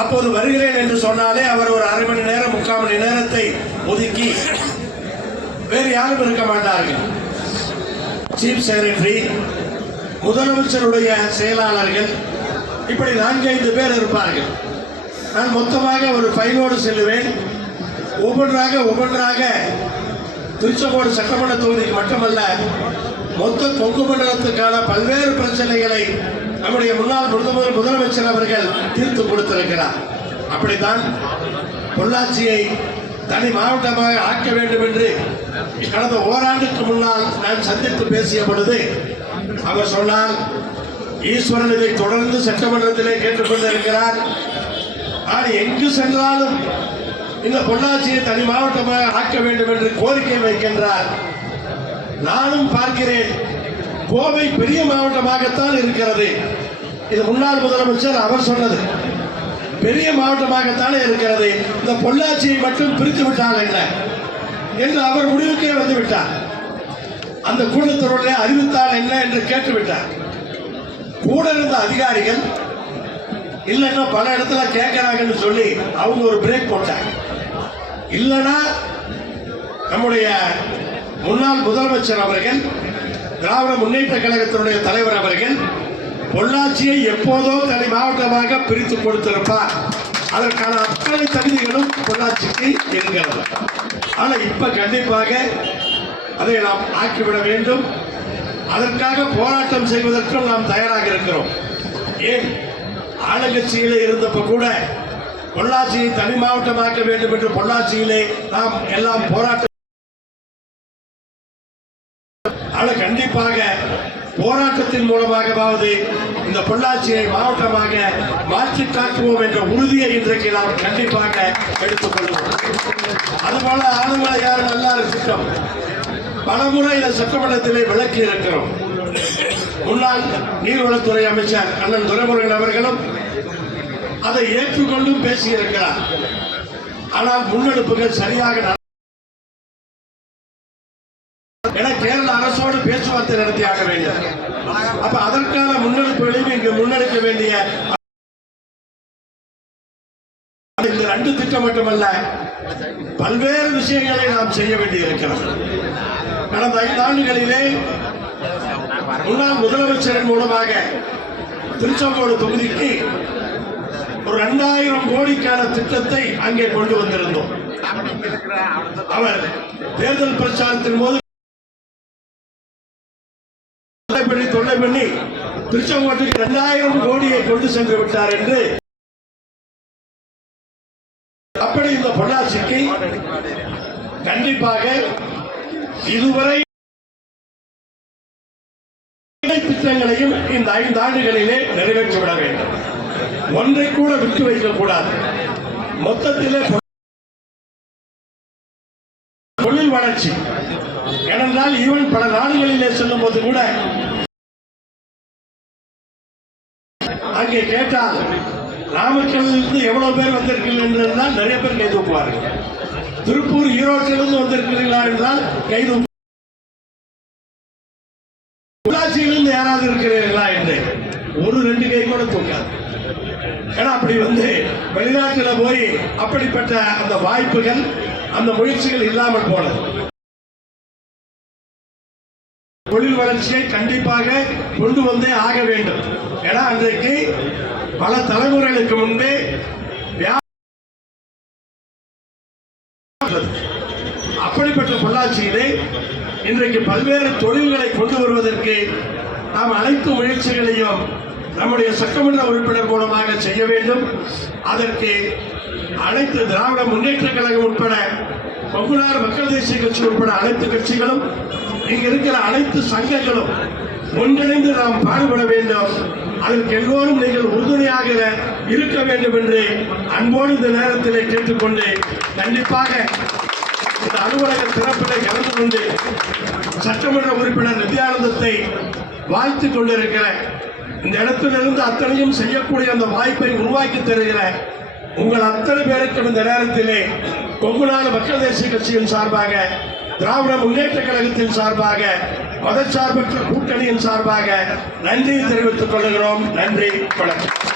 அப்போது வருகிறேன் என்று சொன்னாலே அவர் ஒரு அரை மணி நேரம் 3/4 மணி நேரத்தை ஒதுக்கி வேறு யாரும் இருக்க மாட்டார்கள். சீஃப் செக்ரட்டரி, முதலமைச்சருடைய செயலாளர்கள், இப்படி 4-5 பேர் இருப்பார்கள். நான் மொத்தமாக ஒரு ஃபைலோடு செல்லுவேன். ஒவ்வொன்றாக திருச்செங்கோடு சட்டமன்ற தொகுதிக்கு மட்டுமல்ல, மொத்த கொங்கு மண்டலத்துக்கான பல்வேறு பிரச்சனைகளை நம்முடைய முன்னாள் முதலமைச்சர் அவர்கள் தீர்த்து கொடுத்திருக்கிறார். அப்படித்தான் பொள்ளாச்சியை தனி மாவட்டமாக ஆக்க வேண்டும் என்று கடந்த ஓராண்டுக்கு முன்னால் நான் சந்தித்து பேசிய பொழுது அவர் சொன்னார், ஈஸ்வரன் இதை தொடர்ந்து சட்டமன்றத்திலே கேட்டுக்கொண்டிருக்கிறார். நான் எங்கு சென்றாலும் இந்த பொள்ளாச்சியை தனி மாவட்டமாக ஆக்க வேண்டும் என்று கோரிக்கை வைக்கின்றார். நானும் பார்க்கிறேன், கோவை பெரிய மாவட்டமாகத்தான் இருக்கிறது. இது முன்னாள் முதலமைச்சர் அவர் சொன்னது. பெரிய மாவட்டமாகத்தானே இருக்கிறது, இந்த பொள்ளாச்சியை மட்டும் பிரித்து விட்டால் என்ன என்று அவர் முடிவுக்கே வந்து விட்டார். அந்த கூட்டத்தொடரிலே அறிவித்தால் என்ன என்று கேட்டுவிட்டார். கூட இருந்த அதிகாரிகள் இல்லைன்னா பல இடத்துல கேட்கிறாங்கன்னு சொல்லி அவங்க ஒரு பிரேக் போட்டாங்க. இல்லைன்னா நம்முடைய முன்னாள் முதலமைச்சர் அவர்கள், திராவிட முன்னேற்ற கழகத்தினுடைய தலைவர் அவர்கள் பொள்ளாச்சியை எப்போதோ தனி மாவட்டமாக பிரித்து கொடுத்திருப்பார். அதற்கான அத்தனை தகுதிகளும் பொள்ளாச்சிக்கு இருக்கிறது. ஆனால் இப்ப கண்டிப்பாக அதை நாம் ஆக்கிவிட வேண்டும். அதற்காக போராட்டம் செய்வதற்கும் நாம் தயாராக இருக்கிறோம். ஏன், ஆளுங்கட்சியிலே இருந்தப்ப கூட பொள்ளாச்சியை தனி மாவட்டமாக்க வேண்டும் என்று பொள்ளாச்சியிலே நாம் எல்லாம் போராட்டம். ஆனால் கண்டிப்பாக போராட்டத்தின் மூலமாகவாவது இந்த பொள்ளாச்சியை மாவட்டமாக மாற்றி காட்டுவோம் என்ற உறுதியை இன்றைக்கு நாம் கண்டிப்பாக எடுத்துக் கொள்வோம். அதுபோல ஆளுமலையாறு நல்லாறு திட்டம் பலமுறை இந்த சட்டமன்றத்திலே விளக்கி இருக்கிறோம். முன்னாள் நீர்வளத்துறை அமைச்சர் அண்ணன் துரைமுருகன் அவர்களும் அதை ஏற்றுக்கொண்டும் பேசியிருக்கிறார். ஆனால் முன்னெடுப்புகள் சரியாக கேரள அரசோடு பேச்சுவார்த்தை நடத்தியாக வேண்டும். அப்ப அதற்கான முன்னெடுப்புகளையும் இங்கு முன்னெடுக்க வேண்டிய இந்த 2 திட்டம் மட்டுமல்ல, பல்வேறு விஷயங்களை நாம் செய்ய வேண்டியிருக்கிறது. கடந்த 5 ஆண்டுகளிலே முன்னாள் முதலமைச்சரின் மூலமாக திருச்செங்கோடு தொகுதிக்கு ஒரு 2000 கோடிக்கான திட்டத்தை அங்கே கொண்டு வந்திருந்தோம். அவர் தேர்தல் பிரச்சாரத்தின் போது தொல்லை பண்ணி திருச்செங்கோட்டுக்கு 2000 கோடியை கொண்டு சென்று விட்டார் என்று. அப்படி இந்த பொள்ளாச்சிக்கு கண்டிப்பாக இதுவரை திட்டங்களையும் இந்த 5 ஆண்டுகளிலே நிறைவேற்றிவிட வேண்டும். ஒன்றை கூட விட்டு வைக்கக்கூடாது. மொத்தத்திலே தொழில் வளர்ச்சி. ஏனென்றால் ஈவன் பல நாடுகளிலே செல்லும் போது கூட அங்கே கேட்டால் நாமக்கல்லிருந்து எவ்வளவு பேர் வந்திருக்கீர்கள் என்றால் நிறைய பேர் கை தூக்குவார்கள். திருப்பூர், ஈரோட்டிலிருந்து வந்திருக்கிறீர்களா என்றால் கை தூக்கு. பொள்ளாச்சியிலிருந்து யாராவது இருக்கிறீர்களா என்று 1-2 கை கூட தூக்காது. ஏன்னா அப்படி வெளிநாட்டில் போய் அப்படிப்பட்ட அந்த வாய்ப்புகள், அந்த முயற்சிகள் இல்லாமல் போனது. தொழில் வளர்ச்சியை கண்டிப்பாக கொண்டு வந்தே ஆக வேண்டும். ஏன்னா அன்றைக்கு பல தலைமுறைகளுக்கு முன்பே அப்படிப்பட்ட பொள்ளாச்சியிலே இன்றைக்கு பல்வேறு தொழில்களை கொண்டு வருவதற்கு நாம் அனைத்து முயற்சிகளையும் நம்முடைய சட்டமன்ற உறுப்பினர் மூலமாக செய்ய வேண்டும். அதற்கு அனைத்து திராவிட முன்னேற்ற கழகம் உட்பட கொங்குநாடு மக்கள் தேசிய கட்சி உட்பட அனைத்து கட்சிகளும், இங்க இருக்கிற அனைத்து சங்கங்களும் ஒன்றிணைந்து நாம் பாடுபட வேண்டும். அதற்கு எல்லோரும் நீங்கள் உறுதுணையாக இருக்க வேண்டும் என்று அன்போடு இந்த நேரத்தில் கேட்டுக்கொண்டு, கண்டிப்பாக இந்த அலுவலக திறப்பிலே கலந்து கொண்டு சட்டமன்ற உறுப்பினர் நித்யானந்தத்தை வாழ்த்துக் கொண்டிருக்கிற, இந்த இடத்திலிருந்து அத்தனையும் செய்யக்கூடிய அந்த வாய்ப்பை உருவாக்கி தருகிற உங்கள் அத்தனை பேருக்கும் இந்த நேரத்திலே கொங்குநாடு மக்கள் தேசிய கட்சியின் சார்பாக, திராவிட முன்னேற்ற கழகத்தின் சார்பாக, மதச்சார்பற்ற கூட்டணியின் சார்பாக நன்றி தெரிவித்துக் கொள்கிறோம். நன்றி, வணக்கம்.